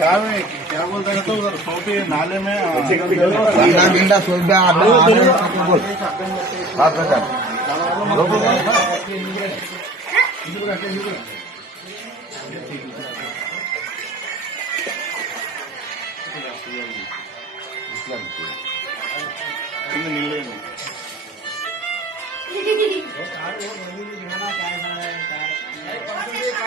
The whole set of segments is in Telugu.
क्या बोलता है तो उधर सोपी नाले में बिंडा सोच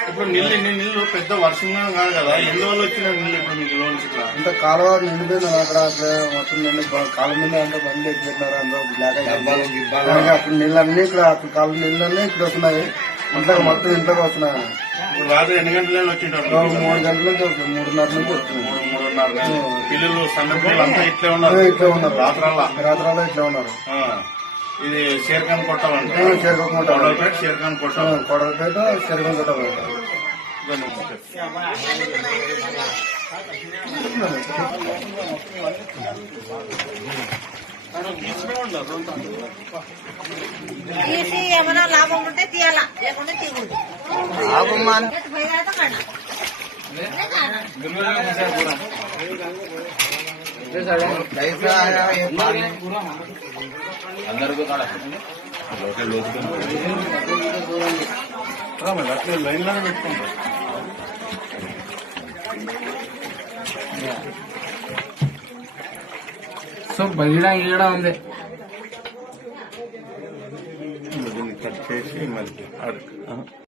ఇప్పుడు నీళ్ళు పెద్ద వర్షంగా కాదు కదా ఎన్ని రోజులు వచ్చిన నీళ్ళు ఇప్పుడు మీకు లోన్స్ ఇట్లా ఇంత కాలువ నిండిపోయింది అక్కడ మొత్తం నిండి కాలం మీద అంతా బండి ఎక్కిపెట్టినారు అందరూ బ్లాక్ అయితే అప్పుడు నీళ్ళన్నీ ఇక్కడ అప్పుడు కాలం నీళ్ళన్నీ ఇక్కడ వస్తున్నాయి అంతగా మొత్తం ఇంతగా వస్తున్నాయి. ఇప్పుడు రాత్రి ఎన్ని గంటల వచ్చింటారు? 3 గంటల నుంచి వస్తుంది, 3:30 నుంచి వస్తుంది. 3:30 పిల్లలు సన్న పిల్లలు అంతా ఇట్లే ఉన్నారు. ఇట్లా ఉన్నారు రాత్రాల్లో ఇట్లా ఉన్నారు. ఇది షేర్ఖాన్ కొట్టాలంటే కొడలపేట షేర్ఖాన్ కొట్టాలి కొడలపేట షేర్ఖాన్ కొట్టాలి. తీసి ఏమైనా లాభం ఉంటే తీయాలా లేకుంటే తీయకూడదు. అట్లా లైన్ లాగా పెట్టుకుంటారు. సో బయట ఈడ ఉంది కట్ చేసి మళ్ళీ